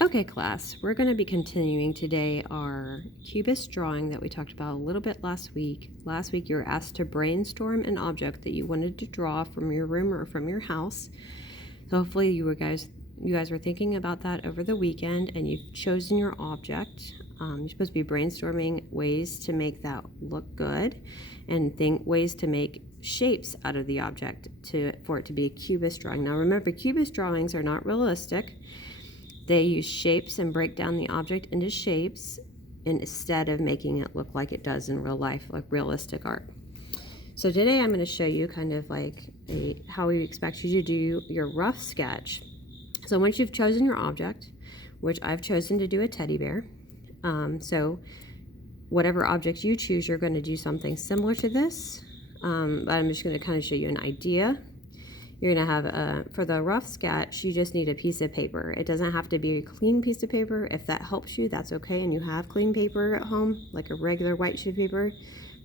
Okay, class, we're going to be continuing today our cubist drawing that we talked about a little bit last week. Last week you were asked to brainstorm an object that you wanted to draw from your room or from your house. So hopefully you guys were thinking about that over the weekend and you've chosen your object. You're supposed to be brainstorming ways to make that look good and ways to make shapes out of the object for it to be a cubist drawing. Now remember, cubist drawings are not realistic. They use shapes and break down the object into shapes instead of making it look like it does in real life, like realistic art. So today I'm going to show you kind of like how we expect you to do your rough sketch. So once you've chosen your object, which I've chosen to do a teddy bear, so whatever object you choose, you're going to do something similar to this, but I'm just going to kind of show you an idea. You're going to have, for the rough sketch, you just need a piece of paper. It doesn't have to be a clean piece of paper. If that helps you, that's okay, and you have clean paper at home, like a regular white sheet of paper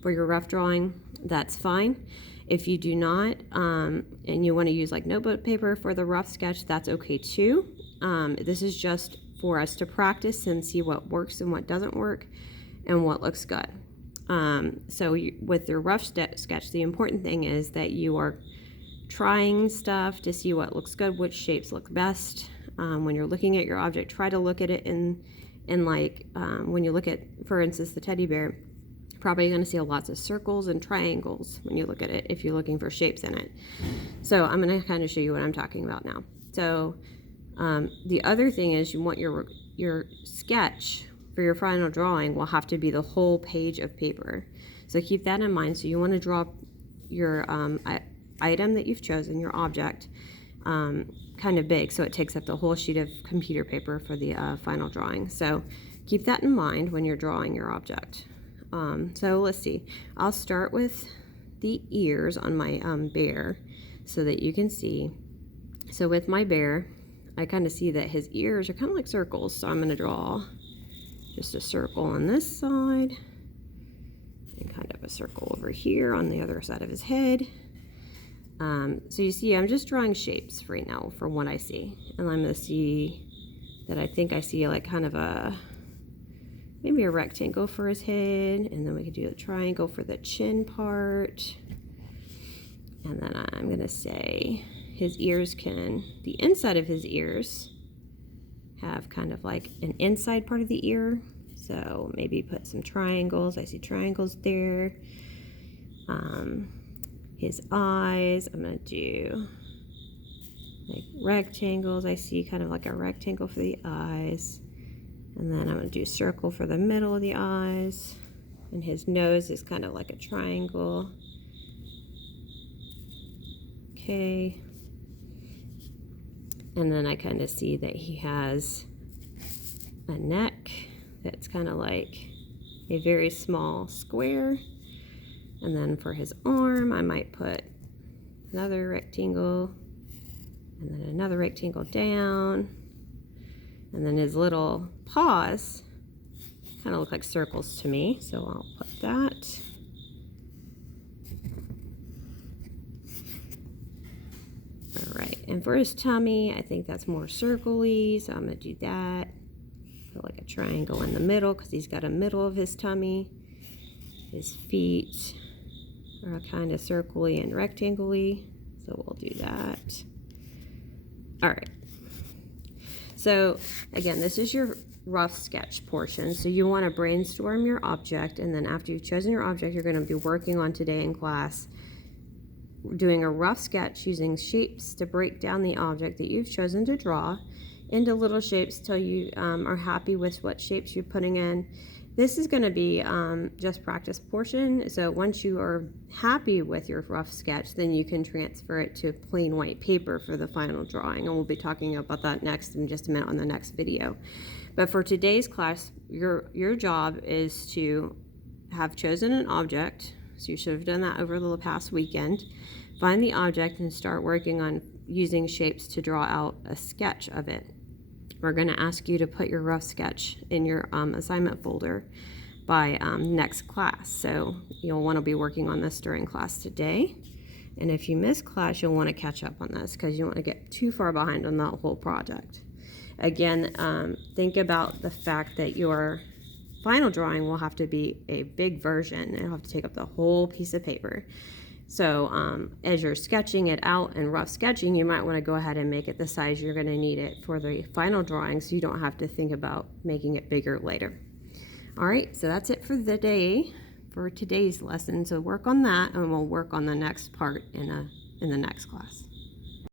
for your rough drawing, that's fine. If you do not, and you want to use like notebook paper for the rough sketch, that's okay too. This is just for us to practice and see what works and what doesn't work and what looks good. With your rough sketch, the important thing is that you are trying stuff to see what looks good, which shapes look best. When you're looking at your object, try to look at it in when you look at, for instance, the teddy bear, you're probably going to see lots of circles and triangles when you look at it if you're looking for shapes in it. So I'm going to kind of show you what I'm talking about now. So the other thing is you want your sketch for your final drawing will have to be the whole page of paper. So keep that in mind. So you want to draw your item that you've chosen, your object, kind of big so it takes up the whole sheet of computer paper for the final drawing. So keep that in mind when you're drawing your object. So let's see, I'll start with the ears on my bear so that you can see. So with my bear, I kind of see that his ears are kind of like circles, so I'm going to draw just a circle on this side and kind of a circle over here on the other side of his head. So you see, I'm just drawing shapes right now for what I see. And I'm going to see that I think I see like kind of maybe a rectangle for his head. And then we could do a triangle for the chin part. And then I'm going to say his ears the inside of his ears have kind of like an inside part of the ear. So maybe put some triangles. I see triangles there. His eyes, I'm going to do like rectangles. I see kind of like a rectangle for the eyes. And then I'm going to do a circle for the middle of the eyes. And his nose is kind of like a triangle. Okay. And then I kind of see that he has a neck that's kind of like a very small square. And then for his arm, I might put another rectangle and then another rectangle down. And then his little paws kind of look like circles to me, so I'll put that. All right, and for his tummy, I think that's more circle-y, so I'm going to do that. Put like a triangle in the middle because he's got a middle of his tummy. His feet are kind of circle-y and rectangle-y, so we'll do that. All right. So again, this is your rough sketch portion. So you want to brainstorm your object, and then after you've chosen your object, you're going to be working on today in class, doing a rough sketch using shapes to break down the object that you've chosen to draw into little shapes till you are happy with what shapes you're putting in. This is going to be just practice portion. So once you are happy with your rough sketch, then you can transfer it to plain white paper for the final drawing. And we'll be talking about that next in just a minute on the next video. But for today's class, your job is to have chosen an object. So you should have done that over the past weekend. Find the object and start working on using shapes to draw out a sketch of it. We're going to ask you to put your rough sketch in your assignment folder by next class. So you'll want to be working on this during class today. And if you miss class, you'll want to catch up on this because you don't want to get too far behind on that whole project. Again, think about the fact that your final drawing will have to be a big version. It'll have to take up the whole piece of paper. So as you're sketching it out and rough sketching, you might want to go ahead and make it the size you're going to need it for the final drawing, so you don't have to think about making it bigger later. All right, so that's it for the day, for today's lesson. So work on that, and we'll work on the next part in the next class.